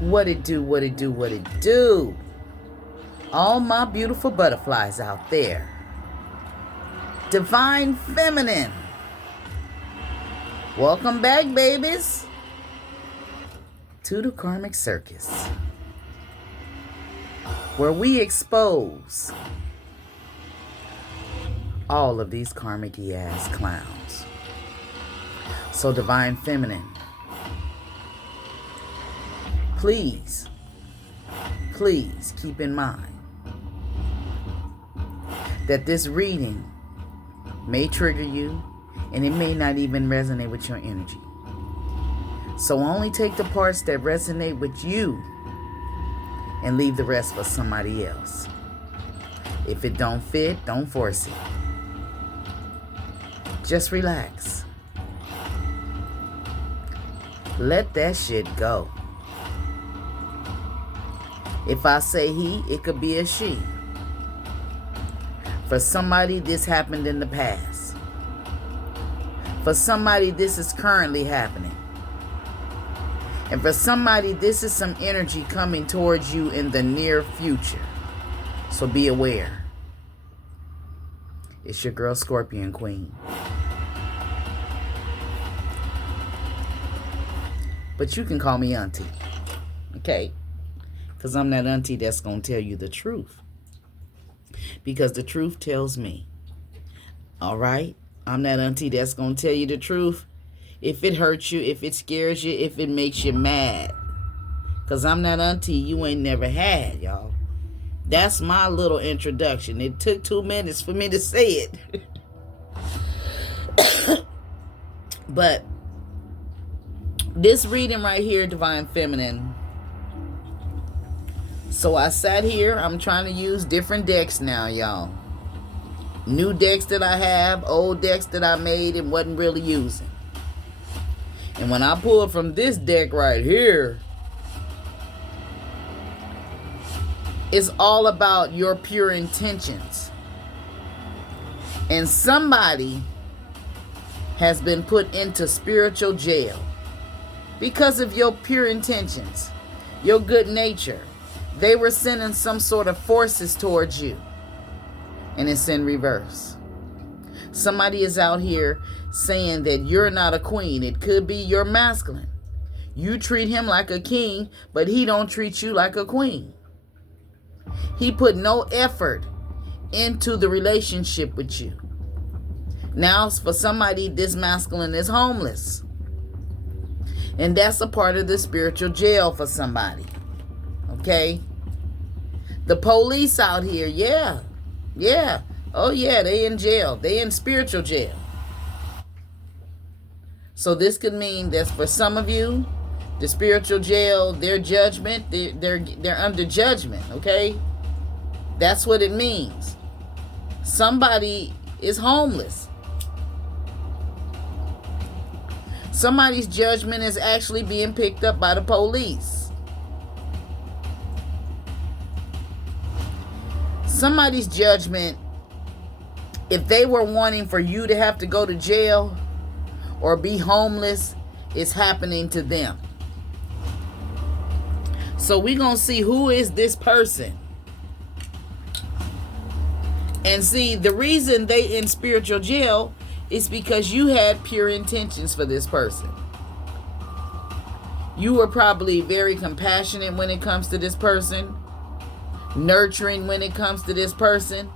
What it do, what it do, what it do? All my beautiful butterflies out there. Divine Feminine. Welcome back, babies, to the Karmic Circus, where we expose all of these karmic-y ass clowns. So, Divine Feminine, please keep in mind that this reading may trigger you, and it may not even resonate with your energy. So only take the parts that resonate with you and leave the rest for somebody else. If it don't fit, don't force it. Just relax. Let that shit go. If I say he, it could be a she. For somebody, this happened in the past. For somebody, this is currently happening. And for somebody, this is some energy coming towards you in the near future. So be aware. It's your girl, Scorpion Queen. But you can call me auntie. Okay? Because I'm that auntie that's going to tell you the truth. Because the truth tells me. All right? I'm that auntie that's going to tell you the truth. If it hurts you, if it scares you, if it makes you mad. Because I'm that auntie you ain't never had, y'all. That's my little introduction. It took 2 minutes for me to say it. But this reading right here, Divine Feminine. So I sat here. I'm trying to use different decks now, y'all. New decks that I have, old decks that I made and wasn't really using. And when I pulled from this deck right here, it's all about your pure intentions. And somebody has been put into spiritual jail because of your pure intentions, your good nature. They were sending some sort of forces towards you. And it's in reverse. Somebody is out here saying that you're not a queen. It could be your masculine. You treat him like a king, but he don't treat you like a queen. He put no effort into the relationship with you. Now, for somebody, this masculine is homeless. And that's a part of the spiritual jail for somebody. Okay? The police out here, yeah. Oh yeah, they in jail. They in spiritual jail. So this could mean that for some of you, the spiritual jail, their judgment, they're under judgment, okay? That's what it means. Somebody is homeless. Somebody's judgment is actually being picked up by the police. Somebody's judgment, if they were wanting for you to have to go to jail or be homeless, is happening to them. So we're going to see who is this person. And see, the reason they in spiritual jail is because you had pure intentions for this person. You were probably very compassionate when it comes to this person. Nurturing when it comes to this person.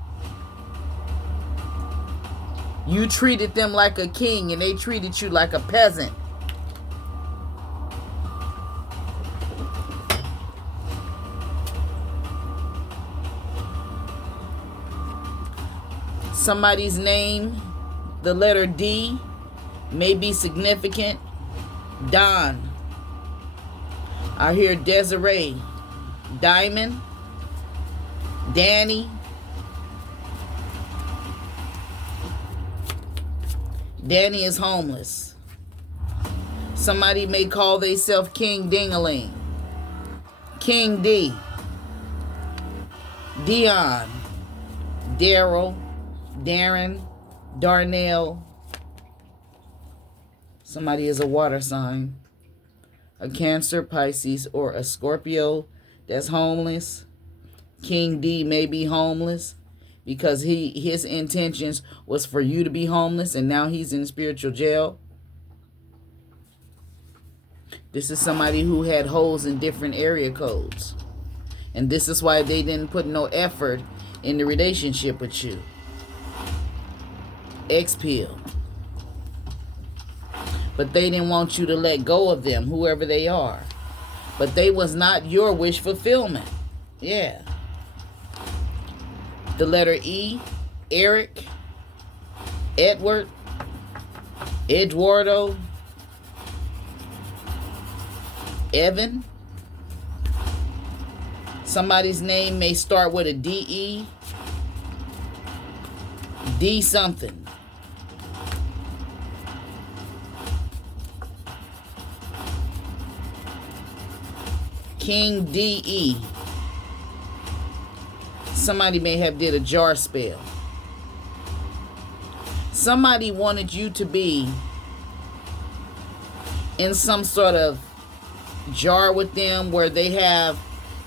You treated them like a king and they treated you like a peasant. Somebody's name, the letter D, may be significant. Don. I hear Desiree. Diamond. Danny. Danny is homeless. Somebody may call themselves King Dingaling. King D. Dion. Daryl. Darren. Darnell. Somebody is a water sign. a Cancer, Pisces, or a Scorpio that's homeless. King D may be homeless because his intentions was for you to be homeless, and now he's in spiritual jail. This is somebody who had holes in different area codes. And this is why they didn't put no effort in the relationship with you. X-Pill. But they didn't want you to let go of them, whoever they are. But they was not your wish fulfillment. Yeah. The letter E, Eric, Edward, Eduardo, Evan. Somebody's name may start with a D-E, D something. King D-E. Somebody may have did a jar spell. Somebody wanted you to be in some sort of jar with them where they have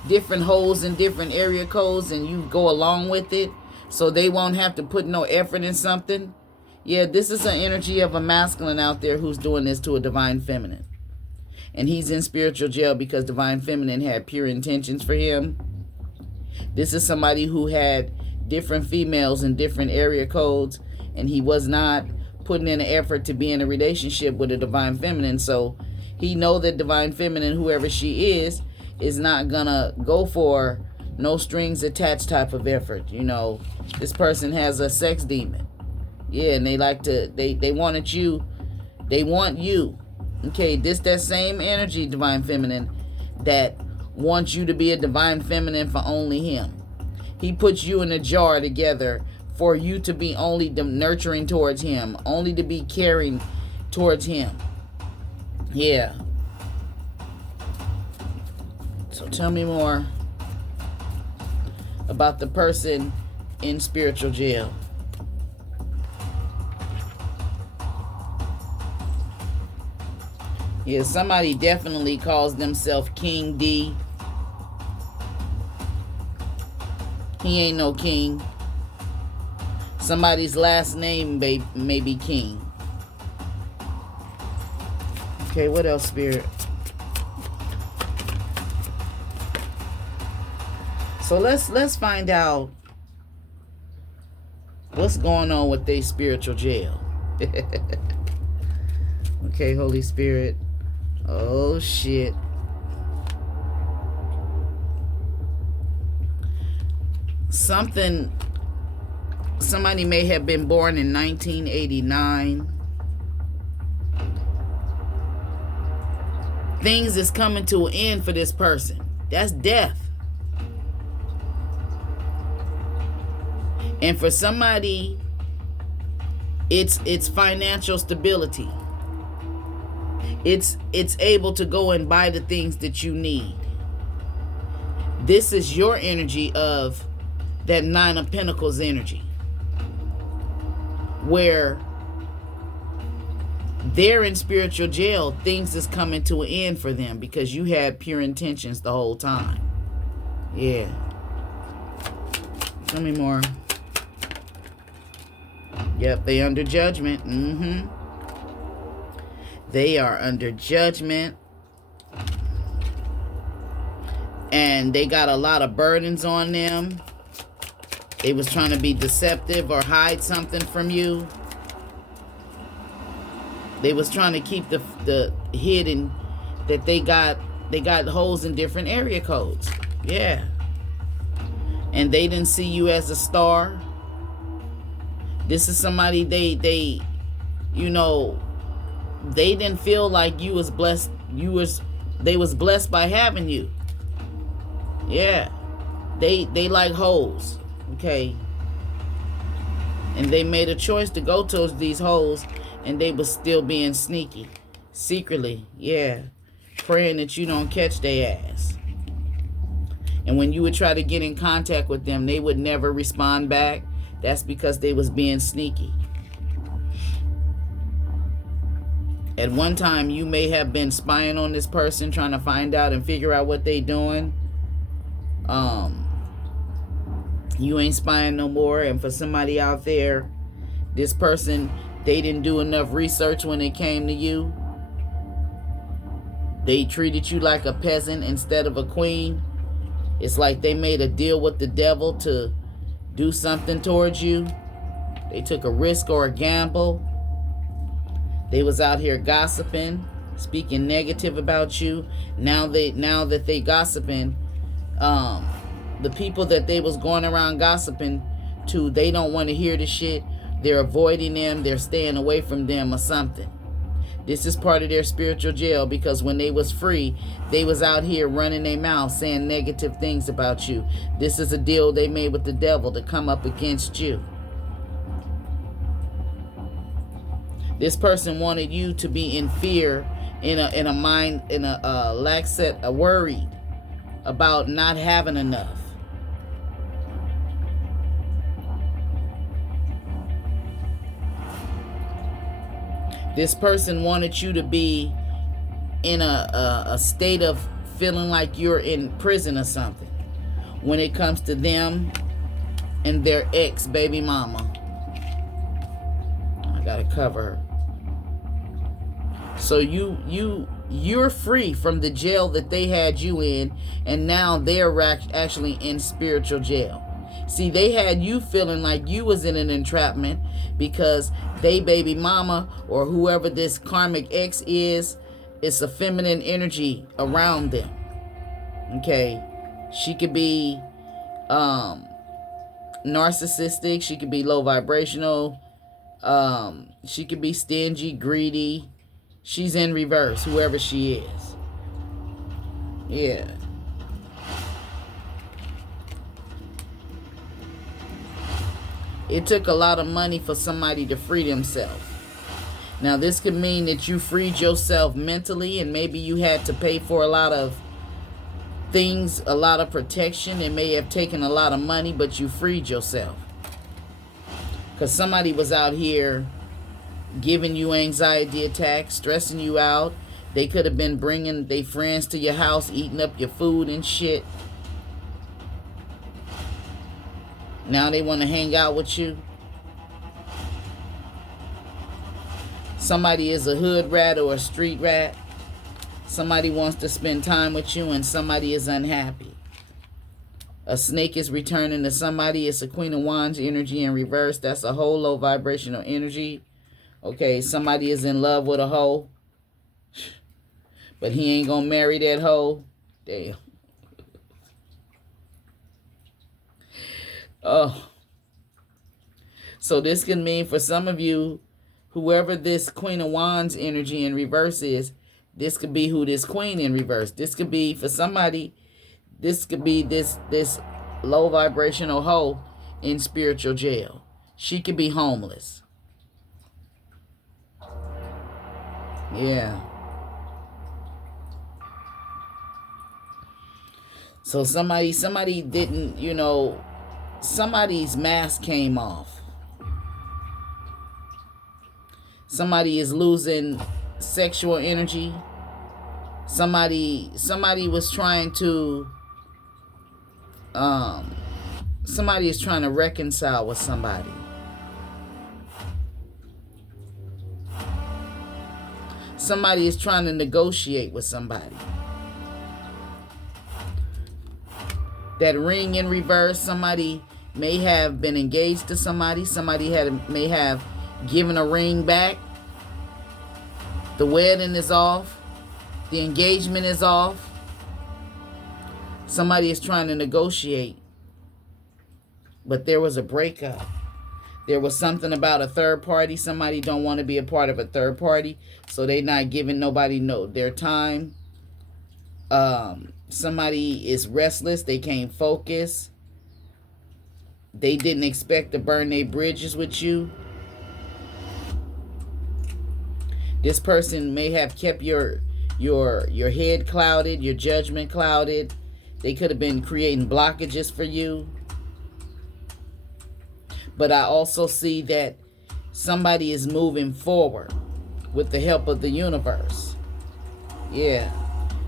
different holes in different area codes and you go along with it so they won't have to put no effort in something. Yeah, this is an energy of a masculine out there who's doing this to a divine feminine. And he's in spiritual jail because divine feminine had pure intentions for him. This is somebody who had different females in different area codes, and he was not putting in an effort to be in a relationship with a divine feminine. So he know that divine feminine, whoever she is not gonna go for no strings attached type of effort. You know, this person has a sex demon. Yeah, and they like to, they wanted you, they want you. Okay, that same energy, divine feminine, that wants you to be a divine feminine for only him. He puts you in a jar together for you to be only nurturing towards him, only to be caring towards him. Yeah. So tell me more about the person in spiritual jail. Yeah, somebody definitely calls themselves King D. He ain't no king. Somebody's last name may be King. Okay, what else, Spirit? So let's find out what's going on with their spiritual jail. Okay, Holy Spirit. Oh, shit. Somebody may have been born in 1989. Things is coming to an end for this person. That's death. And for somebody, it's financial stability. It's able to go and buy the things that you need. This is your energy of that Nine of Pentacles energy, where they're in spiritual jail. Things is coming to an end for them because you had pure intentions the whole time. Yeah. Tell me more. Yep, they under judgment. They are under judgment. And they got a lot of burdens on them. They was trying to be deceptive or hide something from you. They was trying to keep the hidden that they got holes in different area codes. Yeah. And they didn't see you as a star. This is somebody they didn't feel like you was blessed. They was blessed by having you. Yeah. They like holes. Okay. And they made a choice to go towards these holes, and they was still being sneaky. Secretly. Yeah. Praying that you don't catch their ass. And when you would try to get in contact with them, they would never respond back. That's because they was being sneaky. At one time, you may have been spying on this person, trying to find out and figure out what they doing. You ain't spying no more. And for somebody out there, this person, they didn't do enough research when it came to you. They treated you like a peasant instead of a queen. It's like they made a deal with the devil to do something towards you. They took a risk or a gamble. They was out here gossiping, speaking negative about you. Now that they gossiping, the people that they was going around gossiping to, they don't want to hear the shit. They're avoiding them. They're staying away from them or something. This is part of their spiritual jail, because when they was free, they was out here running their mouth saying negative things about you. This is a deal they made with the devil to come up against you. This person wanted you to be in fear, in a mind, in a lack set, worried about not having enough. This person wanted you to be in a state of feeling like you're in prison or something when it comes to them and their ex baby mama. I gotta cover her. So you're free from the jail that they had you in, and now they're actually in spiritual jail. See, they had you feeling like you was in an entrapment because they baby mama, or whoever this karmic ex is, it's a feminine energy around them. Okay? She could be narcissistic. She could be low vibrational. She could be stingy, greedy. She's in reverse, whoever she is. Yeah. It took a lot of money for somebody to free themselves. Now, this could mean that you freed yourself mentally, and maybe you had to pay for a lot of things, a lot of protection. It may have taken a lot of money, but you freed yourself. Because somebody was out here giving you anxiety attacks, stressing you out. They could have been bringing their friends to your house, eating up your food and shit. Now they want to hang out with you. Somebody is a hood rat or a street rat. Somebody wants to spend time with you, and somebody is unhappy. A snake is returning to somebody. It's a Queen of Wands energy in reverse. That's a whole low vibrational energy. Okay, somebody is in love with a hoe, but he ain't gonna marry that hoe. Damn. Oh. So this can mean for some of you, whoever this Queen of Wands energy in reverse is, this could be who this queen in reverse. This could be for somebody, this could be this low vibrational hoe in spiritual jail. She could be homeless. Yeah. So somebody didn't, somebody's mask came off. Somebody is losing sexual energy. Somebody was trying to somebody is trying to reconcile with somebody. Somebody is trying to negotiate with somebody. That ring in reverse, somebody may have been engaged to somebody. Somebody may have given a ring back. The wedding is off. The engagement is off. Somebody is trying to negotiate. But there was a breakup. There was something about a third party. Somebody don't want to be a part of a third party, so they not giving nobody their time. Somebody is restless. They can't focus. They didn't expect to burn their bridges with you. This person may have kept your head clouded, your judgment clouded. They could have been creating blockages for you. But I also see that somebody is moving forward. with the help of the universe. Yeah.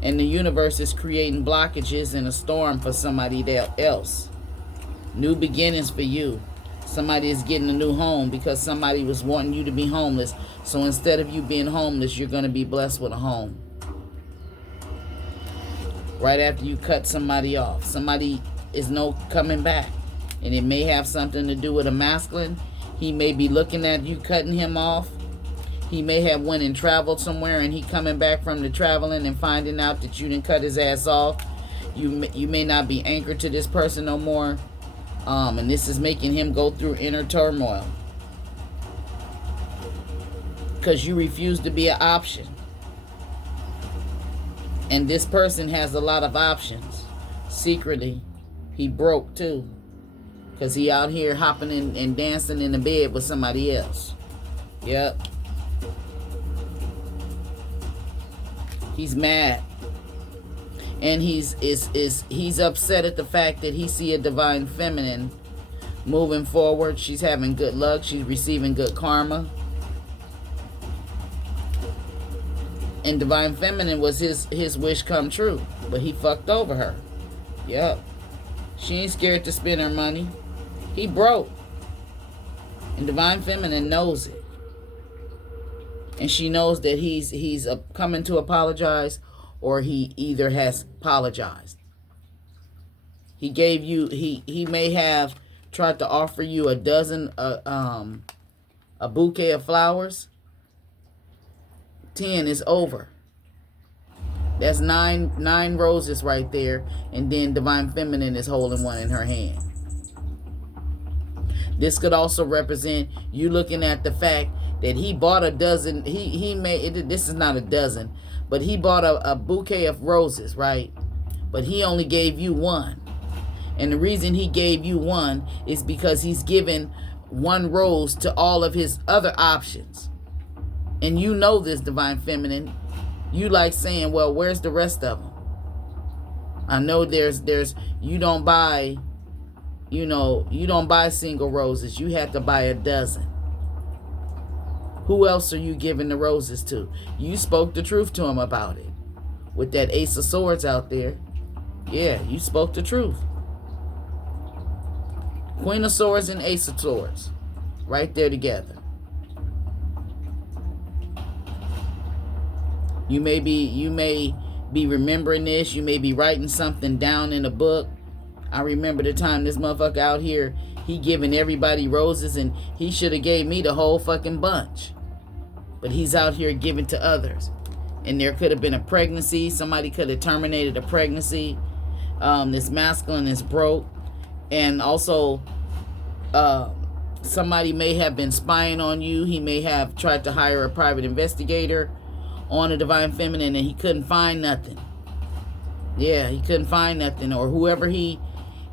And the universe is creating blockages in a storm for somebody else. New beginnings for you. Somebody is getting a new home because somebody was wanting you to be homeless. So instead of you being homeless, you're going to be blessed with a home. Right after you cut somebody off. Somebody is no coming back. And it may have something to do with a masculine. He may be looking at you cutting him off. He may have went and traveled somewhere and he coming back from the traveling and finding out that you didn't cut his ass off. You may not be anchored to this person no more. And this is making him go through inner turmoil. Because you refuse to be an option. And this person has a lot of options. Secretly, he broke too. Because he out here hopping in and dancing in the bed with somebody else. Yep. He's mad. And he's upset at the fact that he see a divine feminine moving forward. She's having good luck. She's receiving good karma. And divine feminine was his wish come true. But he fucked over her. Yep. She ain't scared to spend her money. He broke. And divine feminine knows it. And she knows that he's coming to apologize, or he either has apologized. He gave you, he may have tried to offer you a bouquet of flowers. 10 is over. That's nine roses right there, and then divine feminine is holding one in her hand. This could also represent you looking at the fact that he bought a dozen. He made this is not a dozen, but he bought a bouquet of roses, right? But he only gave you one. And the reason he gave you one is because he's given one rose to all of his other options. And you know this, divine feminine. You like saying, well, where's the rest of them? I know there's you don't buy, you don't buy single roses. You have to buy a dozen. Who else are you giving the roses to? You spoke the truth to him about it. With that Ace of Swords out there. Yeah, you spoke the truth. Queen of Swords and Ace of Swords. Right there together. You may be remembering this. You may be writing something down in a book. I remember the time this motherfucker out here, he giving everybody roses, and he should have gave me the whole fucking bunch. But he's out here giving to others. And there could have been a pregnancy. Somebody could have terminated a pregnancy. This masculine is broke. And also, somebody may have been spying on you. He may have tried to hire a private investigator on a divine feminine, and he couldn't find nothing. Yeah, he couldn't find nothing. Or whoever he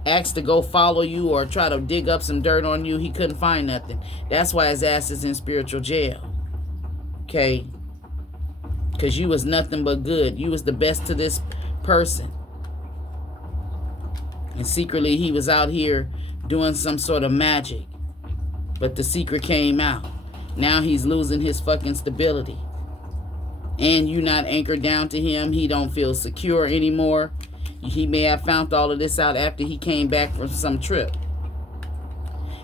asked to go follow you or try to dig up some dirt on you, he couldn't find nothing. That's why his ass is in spiritual jail. Okay? Because you was nothing but good. You was the best to this person. And secretly he was out here doing some sort of magic. But the secret came out. Now he's losing his fucking stability. And you not anchored down to him. He don't feel secure anymore. He may have found all of this out after he came back from some trip.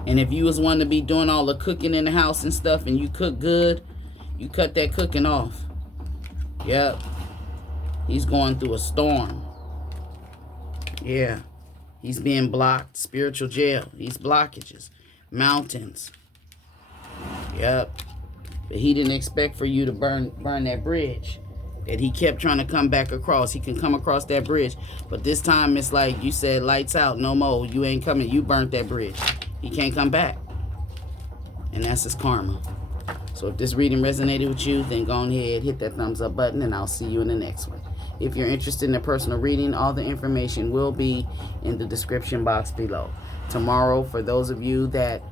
And if you was one to be doing all the cooking in the house and stuff, and you cook good, you cut that cooking off. Yep. He's going through a storm. Yeah. He's being blocked. Spiritual jail. These blockages. Mountains. Yep. But he didn't expect for you to burn that bridge that he kept trying to come back across. He can come across that bridge. But this time it's like you said, lights out, no more. You ain't coming. You burnt that bridge. He can't come back. And that's his karma. So if this reading resonated with you, then go ahead, hit that thumbs up button, and I'll see you in the next one. If you're interested in a personal reading, all the information will be in the description box below. Tomorrow, for those of you that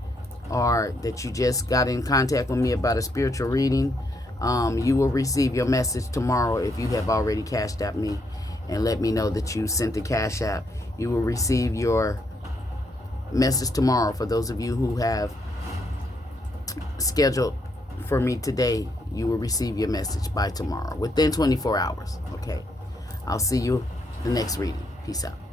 you just got in contact with me about a spiritual reading, you will receive your message tomorrow. If you have already cashed out me and let me know that you sent the cash app, you will receive your message tomorrow. For those of you who have scheduled for me today, you will receive your message by tomorrow, within 24 hours. Okay. I'll see you the next reading. Peace out.